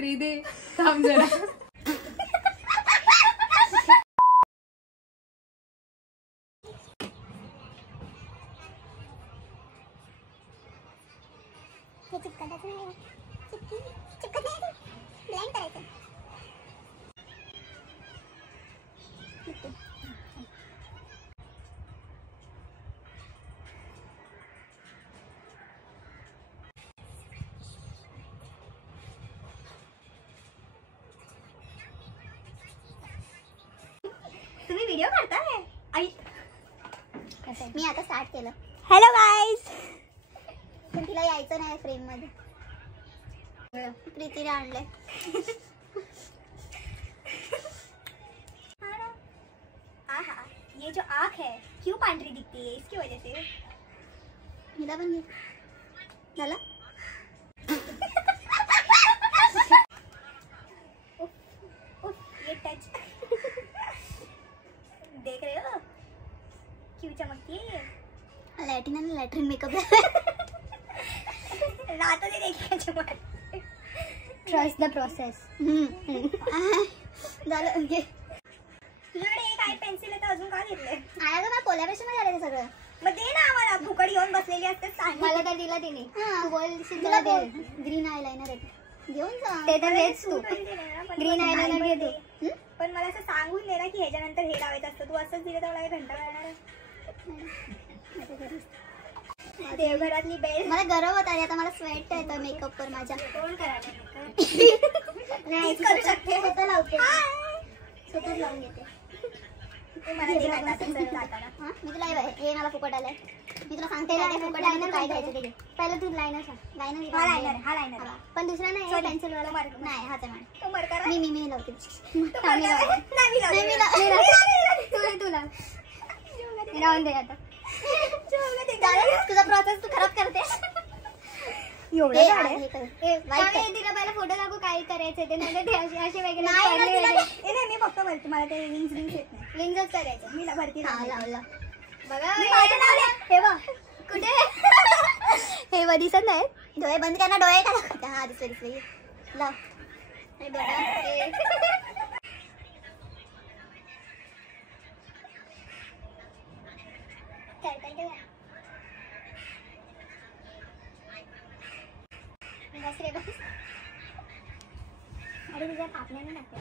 प्रीदे थांब जरा. तुम्ही व्हिडिओ करताय? मी आता स्टार्ट केलं. Hello guys. पण तिला यायचं नाही फ्रेम मध्ये. प्रीतीने आणलंय. आहा, ये जो आँख है क्यों पांढरी दिखती है? इसकी वजह से. हिला पण घे. झालं? ये टच देख रहे हो क्यों चमकती है? लैट्रिन है ना, लैट्रिन मेकअप रात में देखिए चमक. Trust the process. झालं घे. तुझ्याकडे एक आय पेन्सिल आहे तर अजून का घेतलंय? आया मला कोलॅबरेशन मध्ये झालं ते सगळं. मग दे ना आम्हाला. फुकट घेऊन बसलेली असते. मला तर दिला तिने. तू बोलशील तुला दे. ग्रीन आयलाइनर आहे घेऊन जा. ते तर हेच तू ग्रीन आयलाइनर घे तू. पण मला असं सांगून दे ना की ह्याच्यानंतर हे लावायचं असतं. तू असंच दिलं तर मला घंटा लागणार आहे. देवघरातली बेल. मला गरम होत आहे आता. मला स्वेट येतं मेकअप वर माझ्या. कोण करायला नाही करू शकते. स्वतः लावते. स्वतःच लावून घेते. मी तुला हे मला फुकट आलंय. मी तुला सांगते फुकट लायनर काय घ्यायचं ते घे. पहिलं तू लायनर सांग. लायनर हा लायनर पण दुसरा नाही. पेन्सिल वाला नाही. हाच आहे मी लावते. तुला राहून दे आता. तुझा प्रोसेस तू खराब करते. एवढं तिला पहिला फोटो दाखवू काय करायचं ते. नाही असे वगैरे नाही. मी फक्त बोलते मला ते विंग्स येत नाही. विंग्सच करायचं. मी भरती लावलं बघा. हे बघ कुठे हे बघ दिसत नाही. डोळे बंद करणं. डोळे का दाखवते. हा दिसले लाव. हे बघा अरे तुझ्या पापण्याने टाकते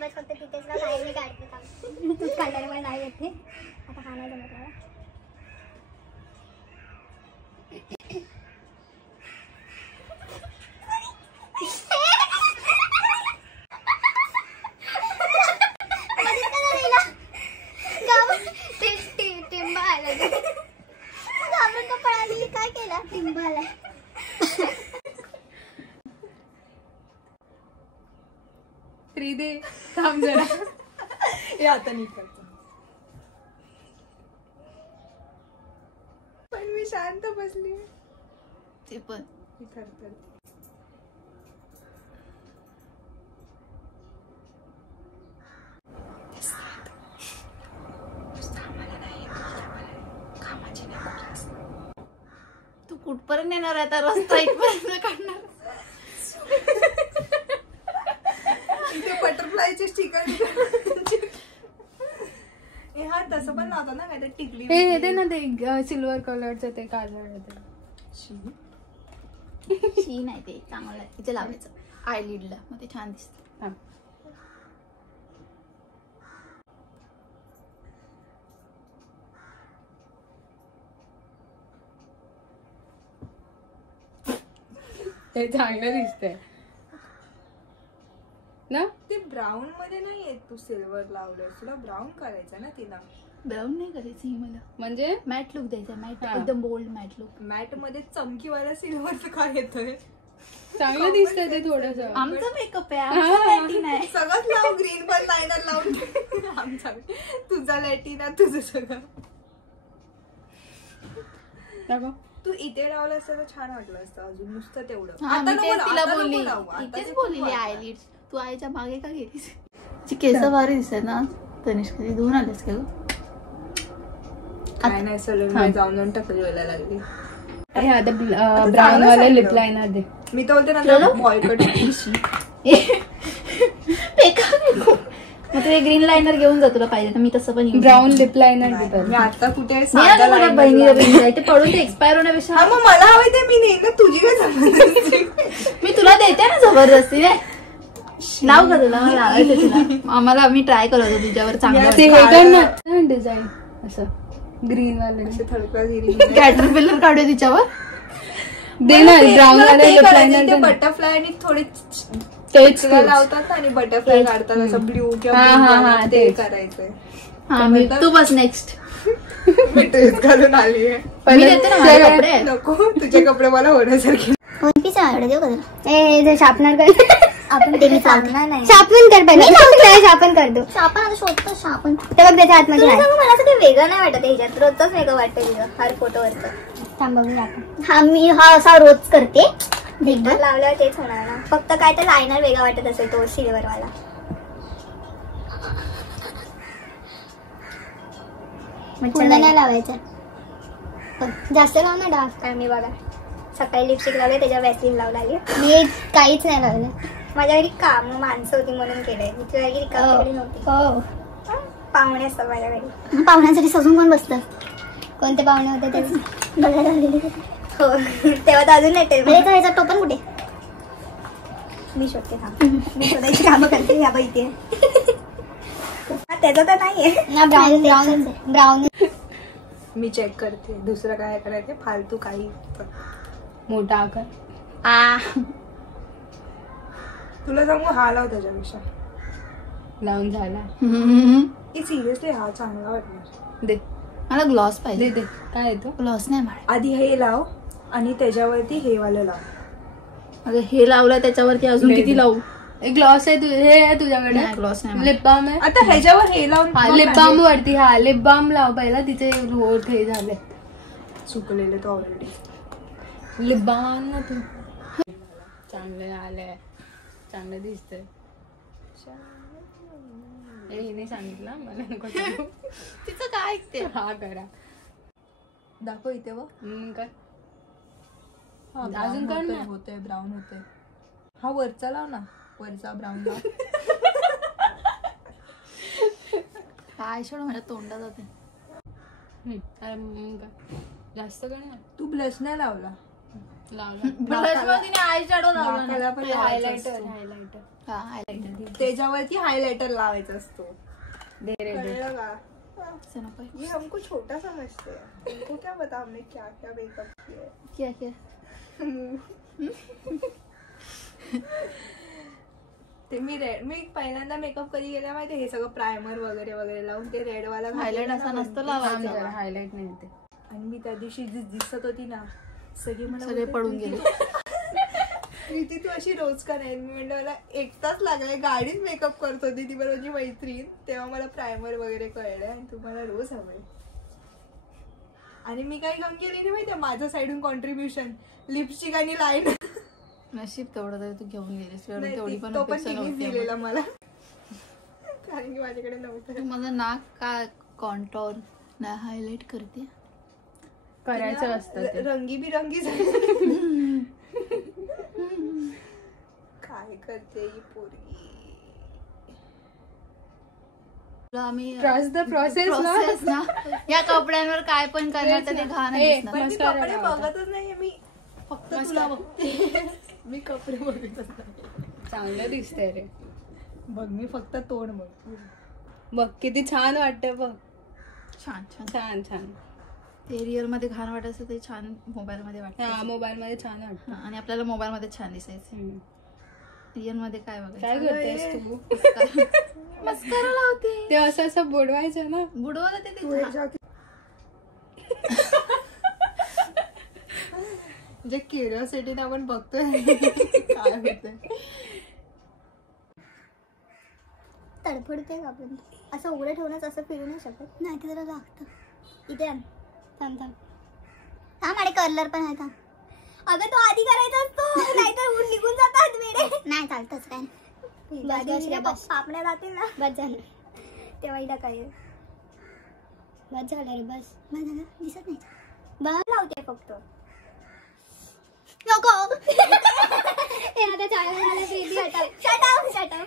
बस. फक्त तिथेच ना बाहेर मी काढते काम. तूच काढल्यामुळे नाही येते. आता हा नाही जमत मला. टिंबा आला घाबरून का पळाली. काय केलं? टिंबा आला. प्रीदे थांब जरा. हे आता निघायचं. पण मी शांत बसली. ते पण करते. तू कुठपर्यंत येणार आता? रस्ता इथपर्यंत काढणार. इथे बटरफ्लायचे ठिकाण. हा तसं पण नव्हतं ना काय ते टिकली. हे येते ना ते सिल्वर कलरचं ते काजळ येते. शी नाही ते चांगलं आहे. इथे लावायचं आयलिडला मग ते छान दिसतं. हे चांगलं दिसतंय ना. ते ब्राऊन मध्ये नाही येत. तू सिल्वर लावलं. तुला ब्राऊन करायचं ना. तिला ब्राऊन नाही करायचं. ही मला म्हणजे मॅट लुक द्यायचा. मॅट एकदम बोल्ड मॅट लुक. मॅट मध्ये चमकीवाला सिल्वर काय येतोय? चांगलं दिसतंय ते थोडस. आमचा मेकअप आहे. सगळंच लाव. ग्रीन पण लायनर लावून आमचा. तुझा लॅटिना तुझं सगळं. तू इथे लावलं असतं तर छान वाटलं असतं अजून. नुसतं तेवढं. तिला बोलली इथेच बोललेली आयलिड्स. तू आईच्या मागे का गेलीस? केस भारी दिसत ना. तनिष्का धुवून आलेस का? काय नाही सलून जाऊन टाकली लागली. हे आता ब्राऊन वाले लिप लायनर दे. मी तर बोलते ना बॉयकट. मग ते ग्रीन लायनर घेऊन जा तुला पाहिजे तर मी तसं पण ब्राऊन लिप लायनर दे. मी आता कुठे बहिणीला ते पडून ते एक्सपायर होण्यापेक्षा मग मला हवंय ते मी नाही ना. तुझी काय जबरदस्ती. मी तुला देते ना जबरदस्तीने. नाव का तुला मला लावायचं तुला आम्हाला मी ट्राय करत होतो तुझ्यावर चांगलं ते हे कर ना डिझाईन असं ग्रीन वाले कॅटरपिलर काढूया तिच्यावर. दे ना ब्राऊन वाले लिप लायनर. बटरफ्लाय आणि थोडे तेच लावतात आणि बटरफ्लाय काढतात असं ब्ल्यू किंवा ते करायचंय. हा मी तू बस नेक्स्ट. मी ड्रेस घालून आली आहे. मी देते ना माझे कपडे. नको तुझे कपडे मला होण्यासारखे. कोणतीच आवडे देऊ का शार्पनर कर. आपण ते मी चालणार नाही. शार्पन कर पण शार्पन कर दो. शार्पन शोधतो शार्पन. ते बघ त्याच्या आतमध्ये मला असं काही वेगळं नाही वाटत ह्याच्यात. रोजच वेगळं वाटतं तिथं हर फोटोवरचं. थांब बघ हा मी हा असा रोज करते. लावल्यावर तेच होणार ना. फक्त काय तर लायनर वेगळा वाटत असेल तो सिल्वर वाला. पूर्ण नाही लावायचा. जास्त लाव ना डार्क. काय मी बघा सकाळी लिपस्टिक लावले त्याच्या वॅसलीन लावून आली. मी काहीच नाही लावलं. माझ्या घरी काम माणसं होती म्हणून केलंय. मी तुझ्या घरी काम नव्हती. हो पाहुणे असतात माझ्या घरी. पाहुण्यांसाठी सजून कोण बसतं. कोणते पाहुणे होते ते बघायला आलेले. हो तेव्हा तर अजून नाही. ह्याचा टोपण कुठे मी शोधते. मी शोधायची कामं करते. या बाई इथे त्याचं तर नाहीये. Brown brown brown. मी चेक करते दुसरं काय करायचं फालतू काही. मोठा आकार तुला सांगू हा लाव त्याच्यापेक्षा. लावून झाला. सिरियसली हा चांगला वाटणार. दे मला ग्लॉस पाहिजे. दे काय येतो ग्लॉस नाही मला. आधी हे लाव आणि त्याच्यावरती हे वालं लाव. अगं हे लावलं त्याच्यावरती अजून किती लावू. ग्लॉस आहे हे आहे तुझ्याकडे. ग्लॉस नाही. लिप बाम आहे. आता ह्याच्यावर हे लावून लिप बाम वरती. हा लिप बाम लाव पहिला. तिचे रोट हे झाले सुकलेले तो ऑलरेडी. लिप बाम ना तू. चांगलं आलंय. चांगलं दिसतंय. हिने सांगितलं मला नको. तिचं काय ऐकते. हा करा दाखव इथे व कर. अजून कर ना. होतंय ब्राऊन होतंय. हा वरचा लाव ना. वरचा ब्राऊन लाव. काय सोड माझ्या तोंडात जाते. जास्त कर ना. तू ब्लश नाही लावला. आय शॅडो लावला. हायलायटर त्याच्यावरती हायलायटर लावायचा असतो. कळलं का? ये हमको छोटा समझते हैं. तुमको क्या पता हमने क्या क्या मेकअप किया है. क्या क्या ते मी पहिल्यांदा मेकअप कधी केला माहिती. हे सगळं प्रायमर वगैरे वगैरे लावून ते रेड वाला हायलाइट असा नसतो लावायचा. हायलाइट नाही येते. आणि मी त्या दिवशी जी दिसत होती ना सगळे पडून गेले. प्रीती तू अशी रोज करायची. मी म्हणलं मला एक तास लागलाय. गाडीच मेकअप करत होती ती बरोबर माझी मैत्रीण. तेव्हा मला प्रायमर वगैरे कळलं आणि तुम्हाला रोज हवंय. आणि मी काही काम केली नाही माहितीये. माझ्या साईडून कॉन्ट्रीब्युशन लिपस्टिक आणि लाईन. नशीब तेवढं तरी तू घेऊन गेलीस. तेवढी पण तो पण अपेक्षा तिनेच नव्हती दिलेला मला. कारण की माझ्याकडे नव्हतं. माझं नाक का कॉन्टॉर नाही हायलाइट करते. करायचं असतं रंगीबिरंगी काय करते ही पोरगी. आम्ही ट्रस्ट द प्रोसेस ना. या कपड्यांवर काय पण करणार तर ते घाण दिसणार. पण मी कपडे बघतच नाहीये. मी फक्त तुला बघते. मी कपडे बघतच नाही. चांगलं दिसतंय रे. बघ मी फक्त तोंड बघ. बघ किती छान वाटतंय. बघ छान छान छान छान. ते रिअल मध्ये घाण वाटायचं ते छान मोबाईल मध्ये हा वाटतं. मोबाईल मध्ये छान वाटतं. आणि आपल्याला मोबाईल मध्ये छान दिसायचं. रिअल मध्ये काय बघायचं. काय करतेस तू. मस्कारा लावते. ते असं असं बुडवायचं ना. बुडवलं ते जे क्युरिओसिटीने आपण बघतोय काय होतंय. तडफडते का आपण. असं उघडं ठेवूनच असं फिरू नाही शकत. नाही ते जरा लागतं. इथे आण. थांब थांब थांब. आणि कर्लर पण आहे. थांब. अगं तो आधी करायचा असतो नाहीतर ऊन निघून जातात वेडे. नाही चालतच काय. आपल्या जातील ना. बस झालं तेव्हा इथं काय बस झालं रे. बस झालं दिसत नाही. बस लावते फक्त. नको हे आता चालू झालं प्रीती हटाव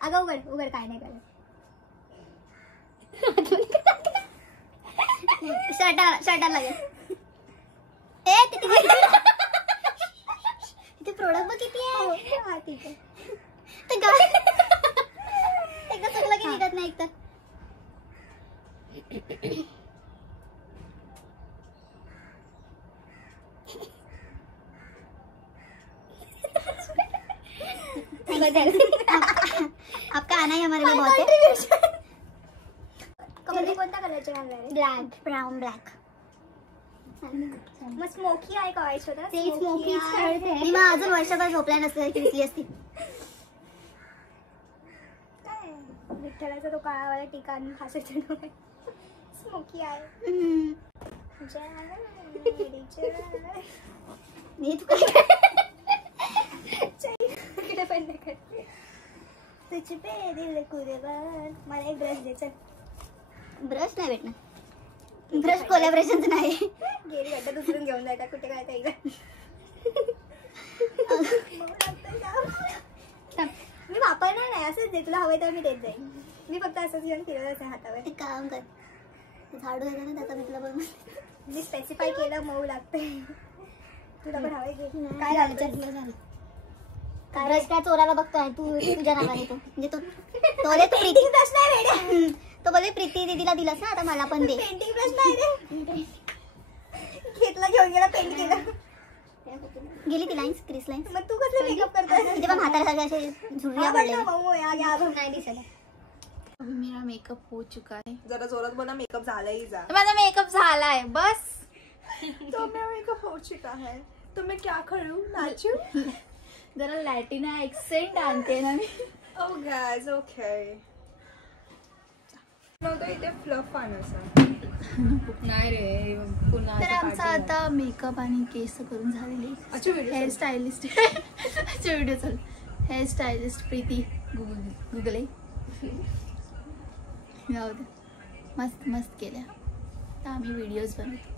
अगं उघड काय नाही करत शर्टाला लागेल ते प्रोडक्ट बघ किती आहे हा ठीक आहे एकदा चुकलं की निघत नाही एकदा आपका आना ही हमारे लिए बहुत है कपडे कोणत्या कलरचे घालणार आहे ब्लॅक ब्राऊन ब्लॅक मग स्मोकी आहे का व्हाईट होता ते स्मोकी मी मग अजून वर्षभर झोपल्या नसते की दिसली असती विठ्ठलाचा तो काळावाला टीका आणि फासाचे डोळे स्मोकी आहे मी तू काय पण नाही करते तुझे पे दिल कुर्बान मला एक ब्रश दे चल ब्रश नाही भेटणार ब्रश कोलॅबरेशनच नाही गेली गड्डा दुसरून घेऊन जायचा कुठे काय ताईला मी वापरणार नाही असंच दे तुला हवंय तर मी देत जाईन मी फक्त असंच घेऊन फिरवत हातावर एक काम कर झाडू आहे ना त्याचा मी तुला बघून मी स्पेसिफाय केलं मऊ लागतंय तुला पण हवंय घे काय झालं ब्रश काय चोराला बघतोय तू तुझ्या नावाने तो म्हणजे तो बोले तू प्रीती ब्रश नाही भेटे तो बोले प्रीती दीदीला दिलास ना आता मला पण दे पेंटिंग ब्रश नाही रे घेतला घेऊन गेला पेंट केला गेली ती लाईन्स क्रिस लाईन्स मग तू कसले मेकअप करतोय तिथे पण हाताला सगळे असे झुरऱ्या पडल्या मऊ या नाही दिसला अभी मेरा मेकअप हो चुका है. जरा जोरात बोला मेकअप झालाही जा माझा मेकअप झालाय बस. तो मेरा मेकअप हो चुका है तो मैं क्या करूं नाचूं. जरा लॅटिना एक्सेंट आणते ना मी. ओ गाइस ओके नव्हतं इथे फ्लफ आणायचा नाही रे पुन्हा तर आमचा आता मेकअप आणि केस करून झालेले. अच्छा हेअर स्टायलिस्ट अच्छा व्हिडिओ चालू. हेअर स्टायलिस्ट प्रीती गुगले जाऊ दे मस्त मस्त केल्या. तर आम्ही व्हिडिओज बनवतो.